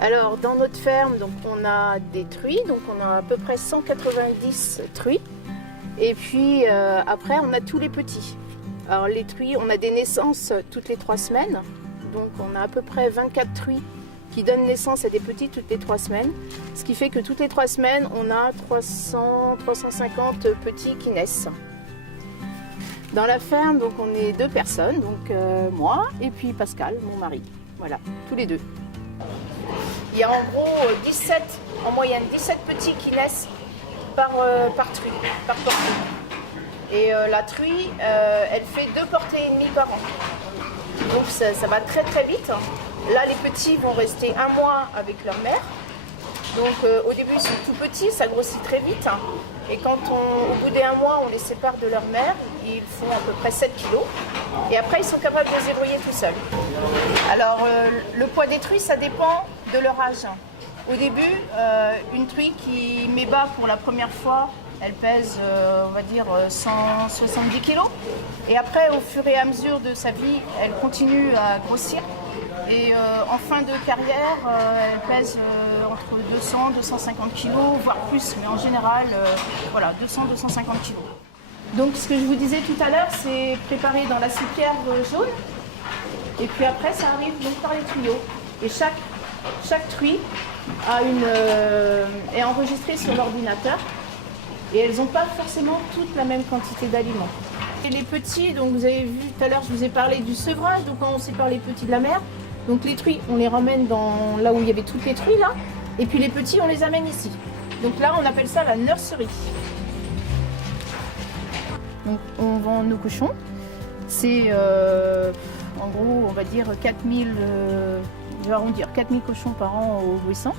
Alors dans notre ferme, donc, on a des truies, donc on a à peu près 190 truies. Et puis après on a tous les petits. Alors les truies, on a des naissances toutes les 3 semaines. Donc on a à peu près 24 truies qui donnent naissance à des petits toutes les 3 semaines. Ce qui fait que toutes les 3 semaines, on a 300-350 petits qui naissent. Dans la ferme, donc on est 2 personnes, donc moi et puis Pascal, mon mari. Voilà, tous les 2. Il y a en gros 17, en moyenne, 17 petits qui naissent par truie, par portée. Et la truie, elle fait 2 portées et demie par an. Donc ça va très très vite. Là, les petits vont rester 1 mois avec leur mère. Donc au début, ils sont tout petits, ça grossit très vite. Et quand au bout des 1 mois, on les sépare de leur mère, ils font à peu près 7 kilos. Et après, ils sont capables de se débrouiller tout seuls. Alors, le poids des truies, ça dépend de leur âge. Au début, une truie qui met bas pour la première fois, elle pèse, on va dire, 170 kilos. Et après, au fur et à mesure de sa vie, elle continue à grossir. Et en fin de carrière, elle pèse entre 200 et 250 kilos, voire plus. Mais en général, voilà, 200-250 kilos. Donc, ce que je vous disais tout à l'heure, c'est préparé dans la soupière jaune. Et puis après, ça arrive donc par les tuyaux. Et chaque truie est enregistrée sur l'ordinateur. Et elles n'ont pas forcément toute la même quantité d'aliments. Et les petits, donc vous avez vu tout à l'heure, je vous ai parlé du sevrage, donc quand on sépare les petits de la mère, donc les truies, on les ramène dans là où il y avait toutes les truies là, et puis les petits, on les amène ici. Donc là, on appelle ça la nurserie. Donc on vend nos cochons. C'est en gros, on va dire 4000, je vais arrondir, 4000 cochons par an au Bouessant.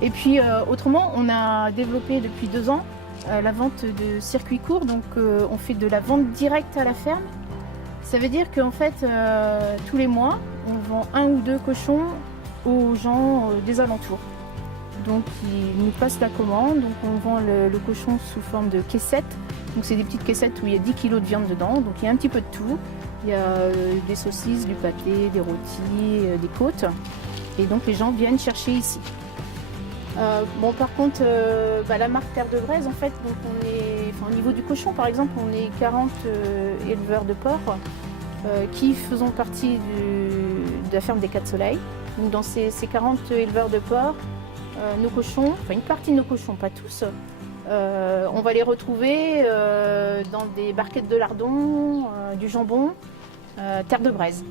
Et puis autrement, on a développé depuis 2 ans la vente de circuits courts, donc on fait de la vente directe à la ferme. Ça veut dire qu'en fait, tous les mois, on vend 1 ou 2 cochons aux gens des alentours. Donc ils nous passent la commande, donc on vend le cochon sous forme de caissettes. Donc c'est des petites caissettes où il y a 10 kg de viande dedans, donc il y a un petit peu de tout. Il y a des saucisses, du pâté, des rôtis, des côtes. Et donc les gens viennent chercher ici. Bon, par contre, la marque Terre de Braise, en fait, donc au niveau du cochon, par exemple, on est 40 éleveurs de porcs qui faisons partie de la ferme des 4 Soleils. Donc, dans ces 40 éleveurs de porcs, nos cochons, enfin une partie de nos cochons, pas tous, on va les retrouver dans des barquettes de lardons, du jambon, Terre de Braise.